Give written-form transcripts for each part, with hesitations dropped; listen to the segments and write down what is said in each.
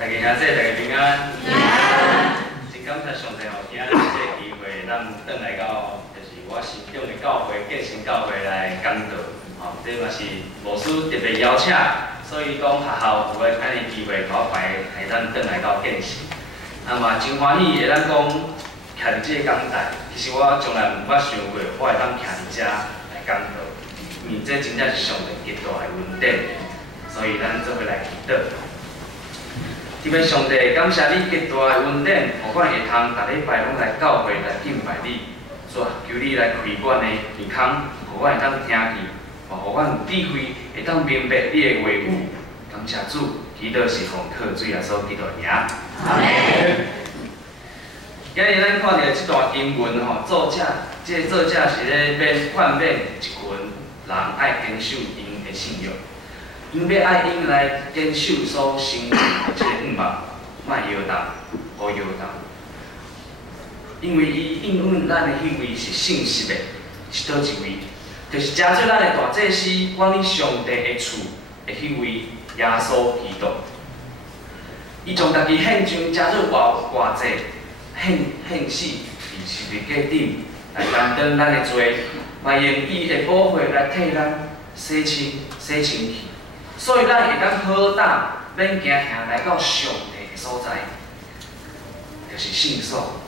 大家兄弟，大家平安。平安。真感谢上帝吼，今仔日这个机会，咱转来到就是我心中的教会建成教会来讲道，吼，这嘛是牧师特别邀请，所以讲学校有个安尼机会，甲我排咱转来到建成。那么真欢喜，会咱讲徛伫这个讲台，其实我从来毋捌想过，我会当徛伫遮来讲道，因为这真正是上帝极大的恩典，所以咱做伙来祈祷。 特别上帝，感谢你极大的恩典，互我会通逐礼拜拢来教会来敬拜你，求你来开阮的耳孔，互我会当听见，也互我有智慧，会当明白你的话语。感谢主，祈祷是奉靠主耶稣基督名。阿门。今日咱看到这段经文吼，作者这作者是咧要劝勉一群人爱坚守因的信仰。 因要爱因来坚守所生的这个愿望，莫摇动，好摇动。因为伊应允咱的迄位是信实的，是倒一位？就是加做咱的大祭司，管理上帝的厝的迄位耶稣基督。伊将家己献上加做偌济，献死，伫十字架顶来担当咱的罪，嘛用伊的宝血来替咱洗清去。 所以咱会当好胆，免惊吓来到上帝的所在，就是圣所。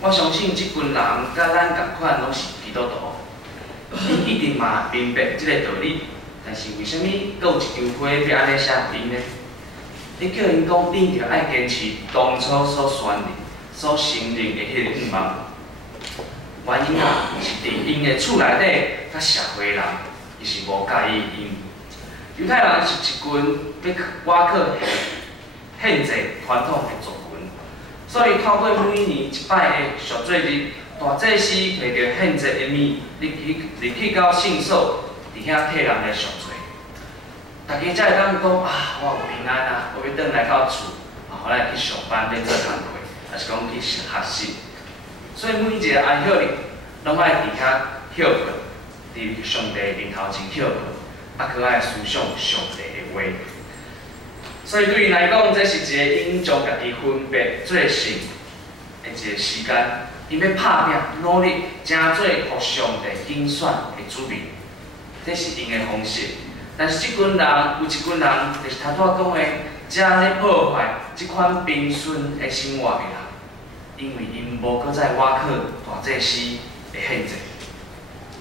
我相信即群人甲咱同款，拢是基督徒，因一定嘛明白即个道理。但是为虾米阁有一张花要安尼写互因呢？你叫因讲，你着爱坚持当初所选立、所承认的迄个愿望。原因啊，是伫因的厝内底，甲社会人，伊是无介意因。 犹太人是一群要瓦靠献祭传统的族群，所以透过每年一摆的赎罪日，大祭司摕着献祭的物，入去到圣所，伫遐替人来赎罪。大家才会当讲啊，我有平安啊，我要转来到厝，后来去上班要做工课，还是讲去学习。所以每一个安息日，拢爱伫遐歇困，伫上帝面头前歇困。 啊，可爱思想上帝的话，所以对伊来讲，这是一个因将家己分别做神的一个时间，因要拍拼努力，争做互上帝拣选的子民，这是因的方式。但是即群人有一群人，就是头拄仔讲的，正咧破坏即款平顺的生活的人，因为因无搁再瓦靠大祭司的献祭。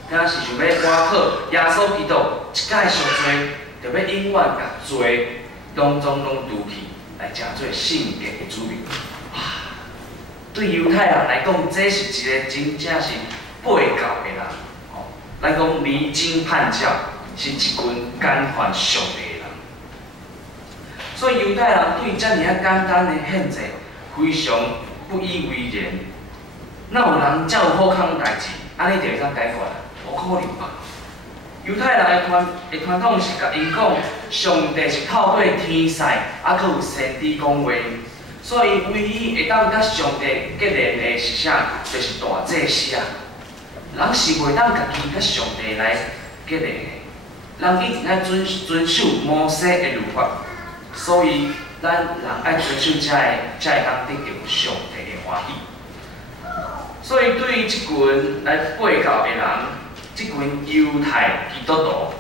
敢是想要瓦靠耶稣基督一届赎罪，就要永远甲罪拢除去，来成做圣洁的子民。哇！对犹太人来讲，这是一个真正是背教的人，哦，来讲离经叛教，是一群干犯上帝的人。所以犹太人对遮尔啊简单的献祭，非常不以为然。哪有人遮有好康代志，安尼就会当解决？ 无可能吧？犹太人的传统是甲因讲，上帝是透过天使，啊，佮有先知讲话，所以唯一会当甲上帝结连的是啥？就是大祭司啊。人是袂当家己甲上帝来结连的，人一定爱遵守摩西的律法，所以咱人爱遵守才会当得到上帝的欢喜。所以对于即群来背教的人， 即群犹太基督徒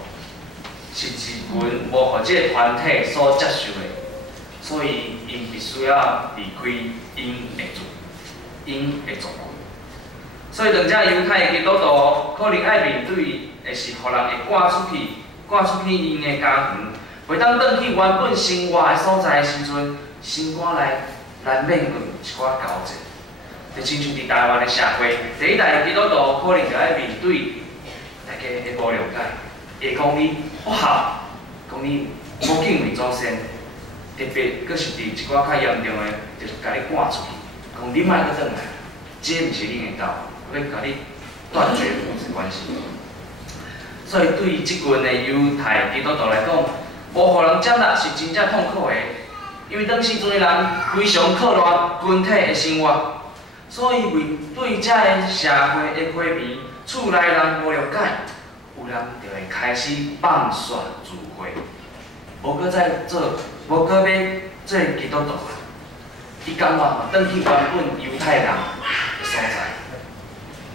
是一群无互即个团体所接受的，所以因必须要离开因的族群。所以，两只犹太基督徒可能爱面对的是，互人会赶出去因的家园，袂当转去原本生活的所在的时阵，心肝来难免有一寡交集。就亲像伫台湾的社会，第一代基督徒可能就爱面对。 大家会无了解，会讲你不好，讲你无敬畏祖先，特别佫是伫一寡较严重的，就是甲你赶出去，讲你莫佫转来，这毋是恁的道，要甲你断绝父子关系。所以对于即群的犹太基督徒来讲，无互人接纳是真正痛苦的，因为当时阵的人非常靠赖群体的生活，所以为对遮个社会的批评。 厝内人无了解，有人就会开始放线聚会，无搁再做，无搁要做基督徒啊。伊感觉吼，转去原本犹太人的所在，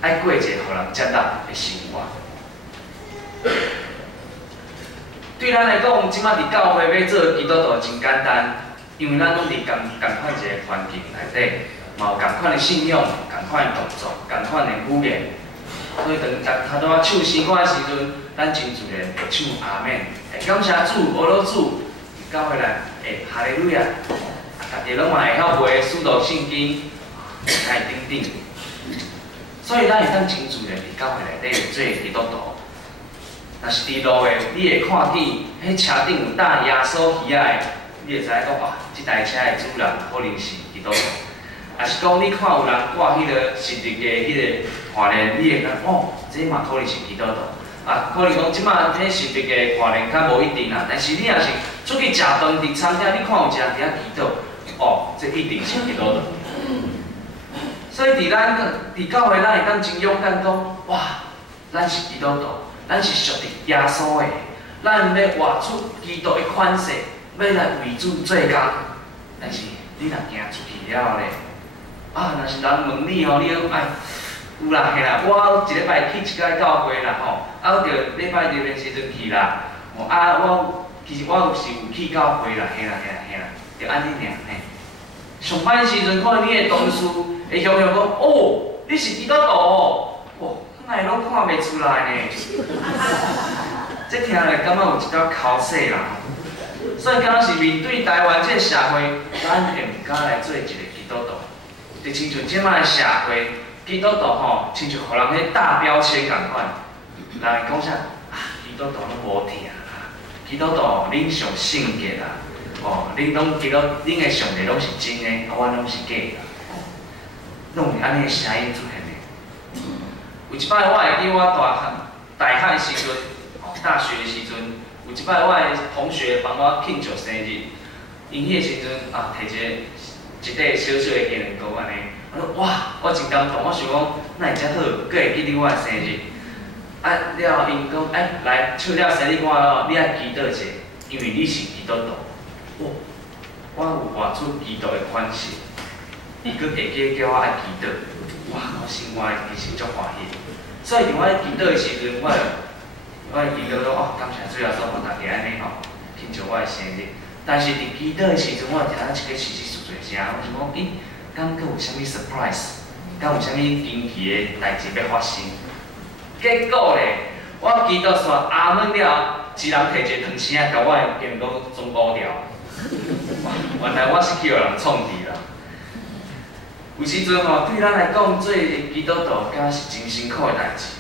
爱过一个互人接纳的生活。对咱来讲，即摆伫教会要做基督徒真简单，因为咱拢伫共款一个环境内底，嘛有共款的信仰、共款的动作、共款的语言，所以当他拄啊唱诗歌的时阵，咱真自然会唱阿门，会感谢主、阿罗主，教会来会哈利路亚，大家拢嘛会晓背使徒圣经，来等等。所以咱会当真自然伫教会内底做基督徒。若是伫路诶，你会看见迄车顶有搭耶稣鱼仔的，你会知影讲哇，即台车的主人可能是基督徒。也是讲你看有人挂迄个实日的迄个华联，你会讲哦，这嘛可能是基督徒。啊，可能讲即摆迄实日的华联较无一定啦，但是你若是出去食饭伫餐厅，你看有一个伫遐祈祷，哦，这一定是基督徒。所以伫教会，咱会当真勇敢讲，哇，咱是基督徒。咱是属于耶稣的，咱要活出基督的款式，要来为主做工。但是你若行出去了后咧，啊，若是人问你吼，你讲哎，有啦，嘿啦，我一礼拜去一摆教会啦吼，啊，我着礼拜日的时阵去啦，哦啊，其实我是有去教会啦，嘿啦，着安尼尔嘿。上班的时阵，可能你的同事会向讲，哦，你是基督徒哦，哇。哪会拢看袂出来呢？这听来感觉有一点口舌啦。所以，敢若是面对台湾这社会，咱会毋敢来做一个基督徒。就亲像即摆的社会，基督徒吼，亲像互人迄大标签共款。人会讲啥？啊，基督徒拢无听啦，基督徒恁上圣洁啦，哦，恁拢基督，恁的上帝拢是真的，啊，我拢是假的。拢有安尼的声音出现。有一摆我会记我大学的时阵，大学的时阵，有一摆我的同学帮我庆祝生日，因迄个时阵啊，摕一块小小的鸡蛋糕安尼，我说哇，我真感动，我想讲，哪会遮好，佫会记得我的生日。啊，了后因讲，哎，来唱了生日歌了，你爱祈祷者，因为你是基督徒。哦，我有活出基督的款式，伊佫会记叫我爱祈祷。哇！我心内其实足欢喜，所以伫我祈祷的时阵，我祈祷讲哦，感谢主耶稣，互大家安尼吼庆祝我的生日。但是伫祈祷的时阵，我听到一个稀稀疏疏的声，我想讲，敢佫有啥物 surprise， 敢有啥物惊奇的代志要发生？结果咧，我祈祷煞阿门了，一人摕一个糖匙甲我的电脑装糊掉。原来我是去互人创治啦。有时阵吼，对咱来讲，做基督徒敢是真辛苦的代志。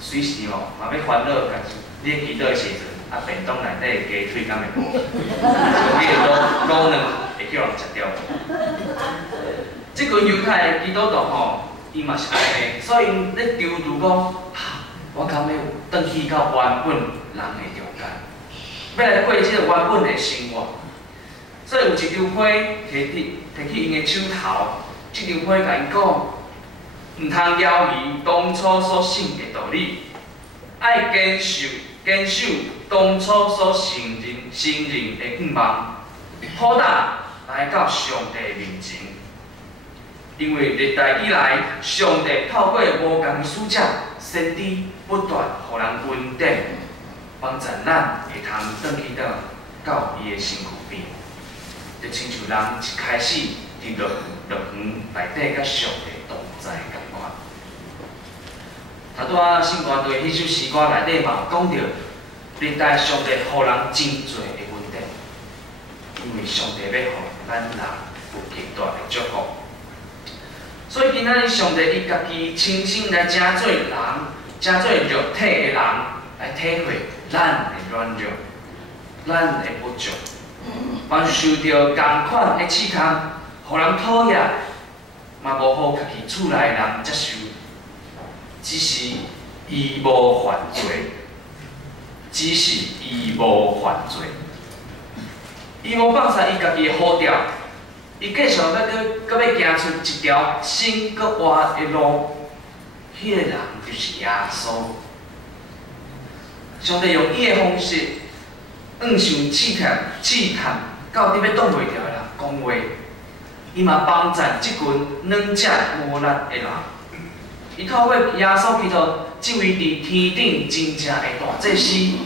随时吼，嘛要烦恼，家己你咧祈祷的时阵，啊便当内底鸡腿敢会无？所以卤卵会叫人食掉。即群犹太的基督徒吼，伊嘛是安尼，所以因咧求助讲，我敢要转去到原本人的中间，要来过即个原本的生活。所以有一张花摕去因的手头。这张花甲因讲，毋通犹豫当初所想的道理，爱坚守当初所承认的愿望，好胆来到上帝面前。因为历代以来，上帝透过无共的使者、先知，不断互人恩典，帮助咱会通转去到伊的身躯边，就亲像人一开始。伫乐园内底，甲上帝同在共款。头拄仔圣歌队迄首诗歌内底嘛讲着，历代上帝互人真侪的恩典，因为上帝要互咱人有极大的祝福。所以今仔日上帝伊家己亲身来成做人，成做肉体的人，来体会咱的软弱，咱的不足，嘛受到同款的试探。互人讨厌，嘛无互家己厝内人接受，只是伊无犯罪，伊无放下伊家己的好调，伊继续搁要行出一条新搁活的路，迄个人就是耶稣。上帝用伊的方式想试探，到底要挡袂牢的人讲话，伊嘛帮赞即群软只无力的人。伊透过耶稣基督这位伫天顶真正的大祭司，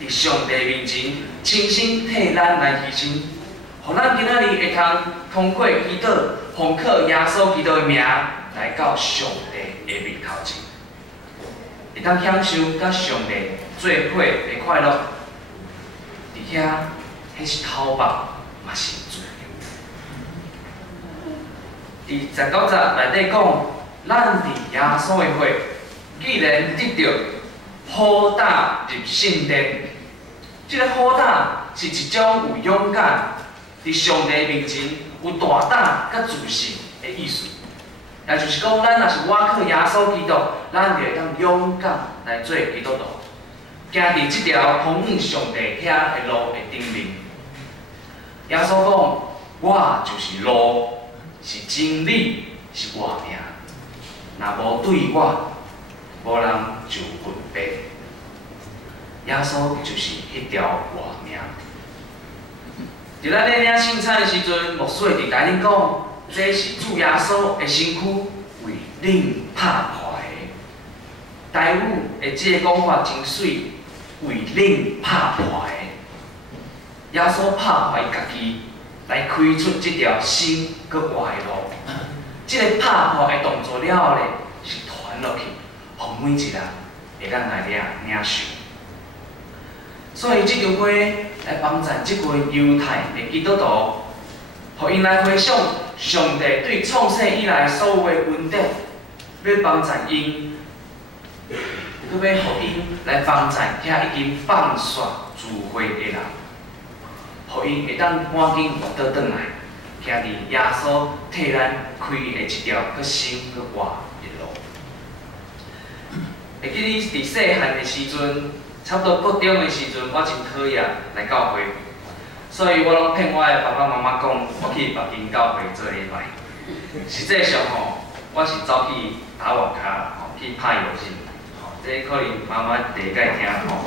伫上帝面前亲身替咱来牺牲，互咱今仔日会通过祈祷，奉靠耶稣基督的名来到上帝的面头前，会当享受甲上帝做伙的快乐。伫遐，迄是讨白，嘛是罪。伫19节内底讲，咱伫耶稣的会，既然得到好胆入圣殿，即个好胆是一种有勇敢，伫上帝面前有大胆甲自信的意思。也就是讲，咱若是倚靠耶稣基督，咱就会当勇敢来做基督徒，行伫即条通往上帝遐的路的顶面。耶稣讲：“我就是路，是真理，是活命。若无对我，无人就分别。耶稣就是迄条活命。”伫咱咧领圣餐的时阵，牧师会伫甲恁讲，这是主耶稣的身躯为恁拍破的。台语的即个讲法真水，为恁拍破的。耶稣拍破伊家己，来开出即条新搁活的路。即个拍破的动作了后咧，是传落去，互每一人会当来领受。所以即场会来帮助即群犹太的基督徒，互因来回想上帝对创世以来所有的恩典，要帮助因，佮要互因来帮助遐已经放煞聚会的人，互因会当赶紧倒转来，行伫耶稣替咱开的一条佮新佮活的路。会记你伫细汉的时阵。差不多国中的时阵，我真讨厌来教会，所以我拢骗我的爸爸妈妈讲，我去别间教会做礼拜。实际上吼，我是走去打网咖，吼去拍游戏，吼这可能妈妈第一届听吼。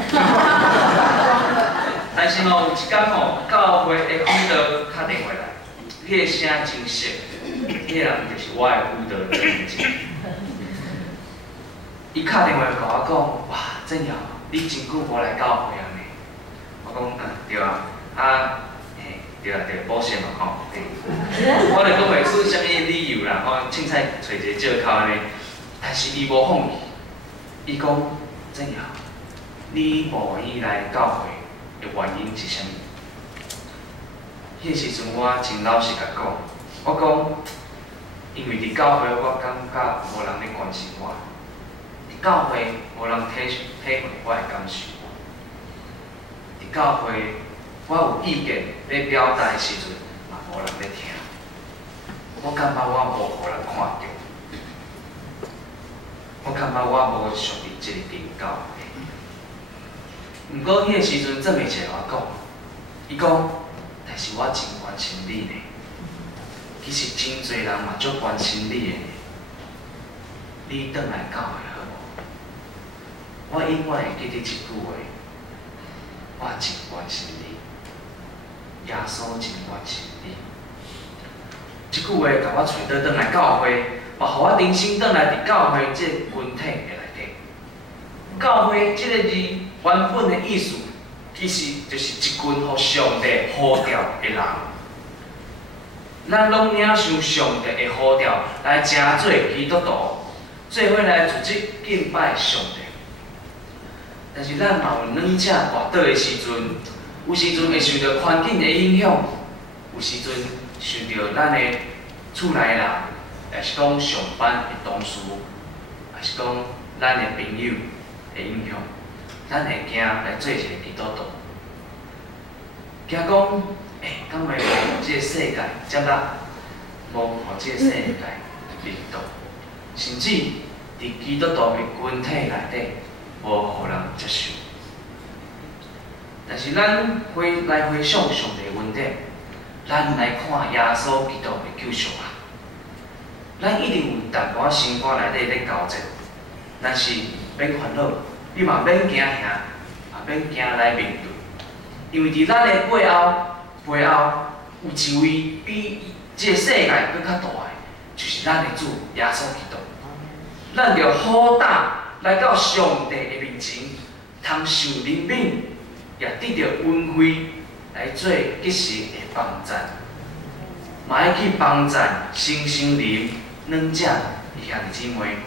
但是吼，有一天吼，教会的辅导打电话来，迄个声真熟，迄个人就是我的辅导员。伊打电话甲我讲，哇，真样。你真久无来教会啊呢？我讲对啊，对啊，补习嘛吼。我就讲袂出啥物理由啦，我凊彩找一个借口安尼。但是伊无放弃，伊讲怎样？你无愿意来教会的原因是啥物？迄时阵我真老实甲讲，我讲，因为伫教会我感觉无人咧关心我。教会无人体会我的感受，伫教会我有意见要表达的时阵，嘛无人咧听。我感觉我无互人看到，我感觉我无属于即个间教会。毋过迄个时阵，郑美姐我讲，伊讲，但是我真关心你呢。其实真侪人嘛足关心你的呢。你转来教会。我永远会记得一句话，我真关心你，耶稣真关心你。这句话甲我找倒转来教会，嘛，互我重新转来伫教会这群体的内底。教会这个字原本的意思，其实就是一群互上帝呼召的人。咱拢领受上帝的呼召，来成做基督徒，做伙来组织敬拜上帝。但是咱嘛有软只跋倒的时阵，有时阵会受到环境的影响，有时阵受到咱的厝内人，也是讲上班的同事，也是讲咱的朋友的影响，咱会惊来做一个基督徒，惊讲，敢会互即个世界接纳，无互即个世界领导，甚至伫基督徒的群体内底。无互人接受，但是咱来回想上帝的恩典，咱来看耶稣基督的救赎啊！咱一定有淡薄仔心肝内底咧交战，但是免烦恼，你嘛免惊吓，也免惊来面对。因为伫咱的背后有一位比即个世界更较大的，就是咱的主耶稣基督。咱着好胆来到上帝的面前，通受怜悯，也得到恩惠，来做吉时的帮赞。嘛要去帮赞新生灵软者兄弟姊妹，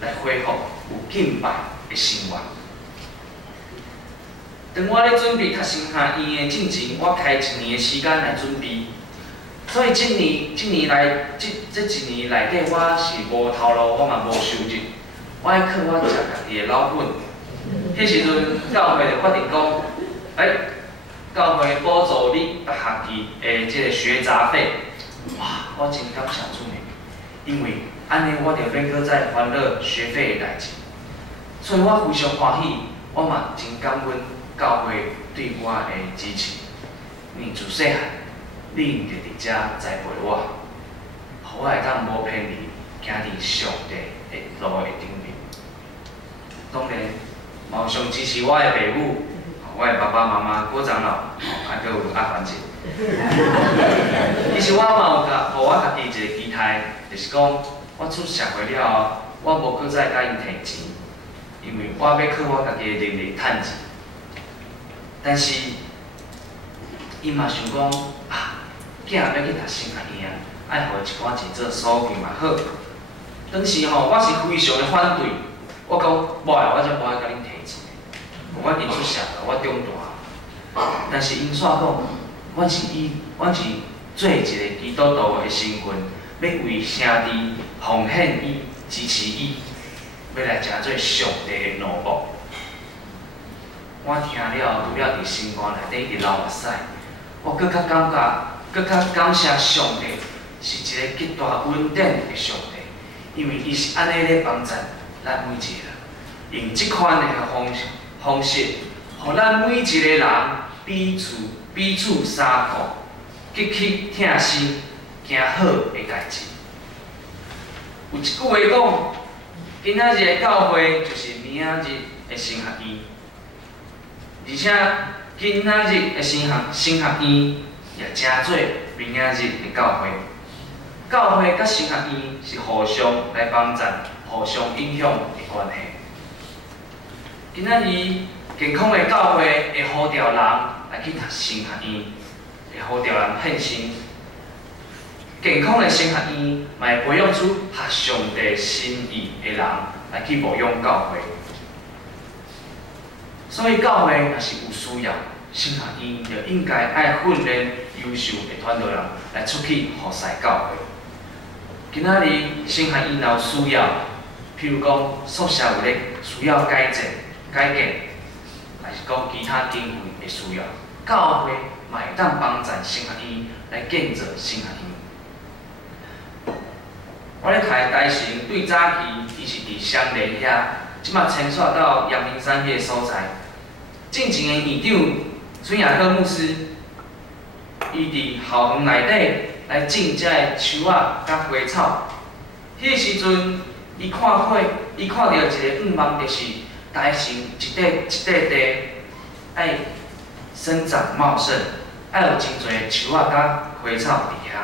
来恢复有敬拜的生活。当我咧准备读神学院的进前，我开1年的时间来准备。所以这一年内底，我是无头路，我嘛无收入，我爱靠我食家己的老本。迄时阵，教会就决定讲，教会补助你逐学期的即个学杂费。哇，我真感谢主呢，因为安尼我就免搁再烦恼学费的代志。所以我非常欢喜，我嘛真感恩教会对我的支持。因为自细汉，恁就伫遮栽培我，互我会当无偏离，行伫上帝的路的顶面。当然，嘛有上支持我的父母，我的爸爸妈妈、郭长老，还佫有阿凡姐。其实我嘛有甲，互我家己一个期待，就是讲，我出社会了后，我无搁再甲因摕钱，因为我要靠我家己的能力趁钱。但是，伊嘛想讲囝要去读神学院啊，爱互一寡钱做所费嘛好。当时吼，我是非常的反对，我讲无爱，我才无爱甲恁摕钱。我已经出社会，我长大，但是因煞讲，阮是做一个基督徒的身份，要为兄弟奉献伊、支持伊，要来成做上帝的奴仆。我听了，除了伫心肝内底直流目屎，我更较感觉。更较感谢上帝是一个极大恩典的上帝，因为伊是安尼咧帮助咱每一个人，用即款的方式，互咱每一个人彼此相顾，激起疼心，行好的代志。有一句话讲，今仔日的教会就是明仔日的神学院，而且今仔日的神学院。也真做明仔日的教会，教会甲神学院是互相来帮助、互相影响的关系。今仔日健康的教会会呼召人来去读神学院，会呼召人献身。健康的神学院嘛会培养出合上帝心意的人来去牧养教会。所以教会若是有需要，神学院就应该爱训练优秀的传道人来出去服侍教会。今仔日神学院若有需要，譬如讲宿舍有咧需要改建，还是讲其他经费的需要，教会嘛会当帮助神学院来建造神学院。我咧开台神对早期，伊是伫双连遐，即马迁徙到阳明山迄个所在。进前的院长孙亚科牧师，伊伫校园内底来种遮个树仔甲花草。迄个时阵，伊看到一个愿望，就是台神一块地爱生长茂盛，爱有真侪的树仔甲花草伫遐。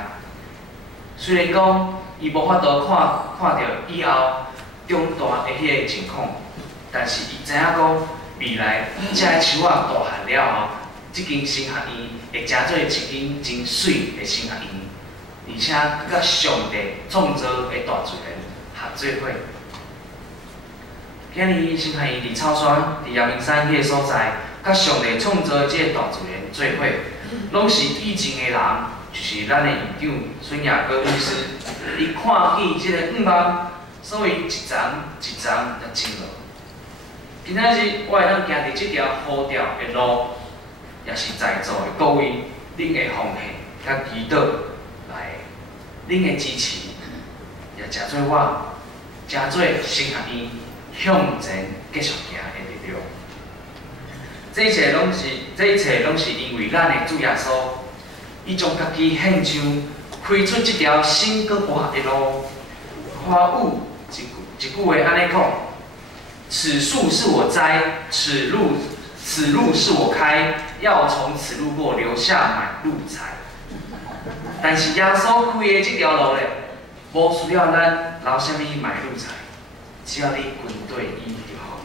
虽然讲伊无法度看到以后长大的迄个情况，但是伊知影讲。未来，遮个树仔大汉了后，即间神学院会成做一间真水的神学院，而且佮甲上帝创造的大自然合做伙。今日神学院伫草山、伫阳明山迄个所在，甲上帝创造即个大自然做伙，拢是以前的人，就是咱的院长孙亚哥牧师，伊看见即个愿望，所以一层一层来进落。今仔日我会当行伫即条好条的路，也是在座的各位，恁的奉献甲祈祷来，恁的支持，也诚做我，诚做神学院向前继续行的力量。这一切拢是因为咱的主耶稣，伊将家己献上，开出即条新搁活的路。花舞一句话安尼讲。此树是我栽，此路是我开，要从此路过，留下买路财。但是耶稣开的这条路咧，无需要咱留啥物买路财，只要你军队医就好。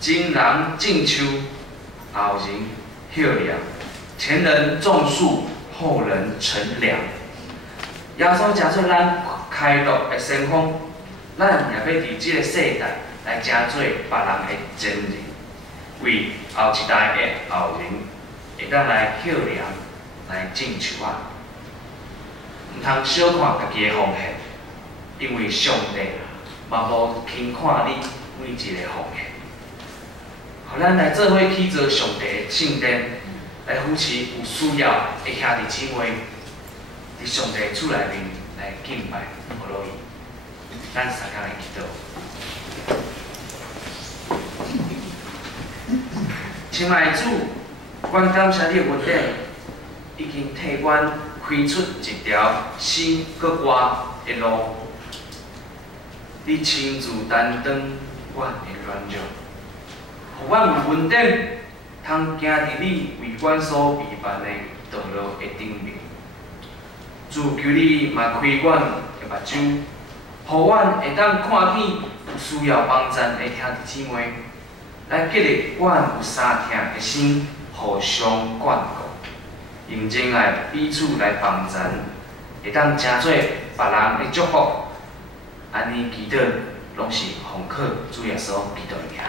今人种树，后人歇粮，前人种树，后人乘凉。耶稣真做咱开路的先锋，咱也要伫这个世代来真做别人的前人，为后一代的后人会当来歇粮。来种树啊！唔通小看家己的奉献，因为上帝嘛无轻看你每一个奉献。互咱来做伙去做上帝的圣殿，来扶持有需要的兄弟姊妹，伫上帝厝内面来敬拜互落伊。咱三工来祈祷。亲爱的主，阮感谢你的恩典。已经替阮开出一条新搁活的路，你亲自担当阮的软弱，互阮有稳定，通行伫你为阮所备办的道路的顶面。主求你嘛开阮的目睭，互阮会当看见有需要帮助的兄弟姊妹，来激励阮有相疼的心，互相眷顾。认真来彼此来帮助，会当成做别人的祝福。安尼祈祷，拢是奉靠主耶稣基督的名。